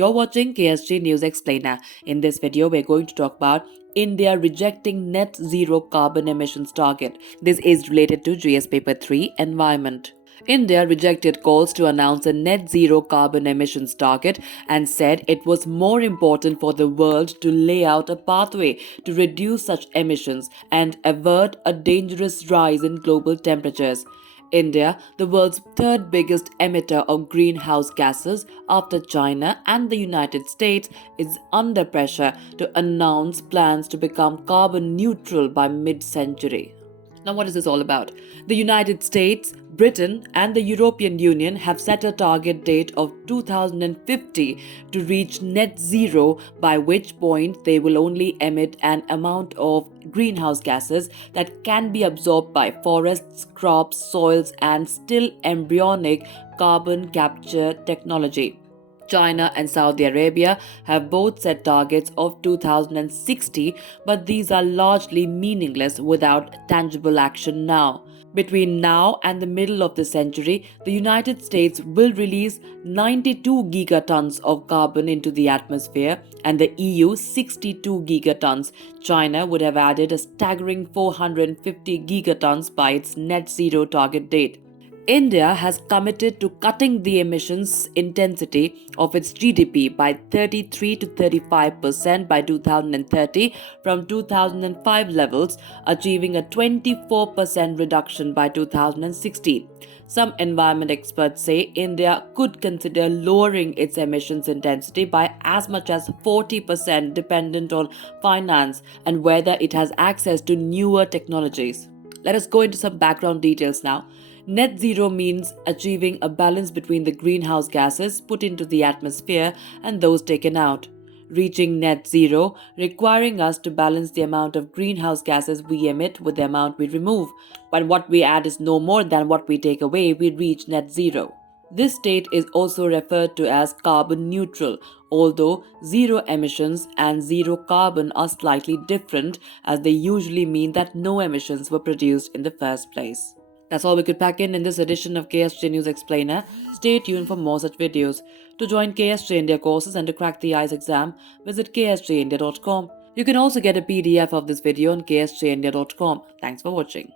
You're watching KSG News Explainer. In this video, we're going to talk about India rejecting net zero carbon emissions target. This is related to GS Paper 3 Environment. India rejected calls to announce a net zero carbon emissions target and said it was more important for the world to lay out a pathway to reduce such emissions and avert a dangerous rise in global temperatures. India, the world's third biggest emitter of greenhouse gases after China and the United States, is under pressure to announce plans to become carbon neutral by mid-century. Now, what is this all about? The United States, Britain, and the European Union have set a target date of 2050 to reach net zero, by which point they will only emit an amount of greenhouse gases that can be absorbed by forests, crops, soils, and still embryonic carbon capture technology. China and Saudi Arabia have both set targets of 2060, but these are largely meaningless without tangible action now. Between now and the middle of the century, the United States will release 92 gigatons of carbon into the atmosphere and the EU 62 gigatons. China would have added a staggering 450 gigatons by its net zero target date. India has committed to cutting the emissions intensity of its GDP by 33 to 35% by 2030 from 2005 levels, achieving a 24% reduction by 2016. Some environment experts say India could consider lowering its emissions intensity by as much as 40%, dependent on finance and whether it has access to newer technologies. Let us go into some background details now. Net zero means achieving a balance between the greenhouse gases put into the atmosphere and those taken out. Reaching net zero requiring us to balance the amount of greenhouse gases we emit with the amount we remove. When what we add is no more than what we take away, we reach net zero. This state is also referred to as carbon neutral, although zero emissions and zero carbon are slightly different, as they usually mean that no emissions were produced in the first place. That's all we could pack in this edition of KSG News Explainer. Stay tuned for more such videos. To join KSG India courses and to crack the IELTS exam, visit ksgindia.com. You can also get a PDF of this video on ksgindia.com. Thanks for watching.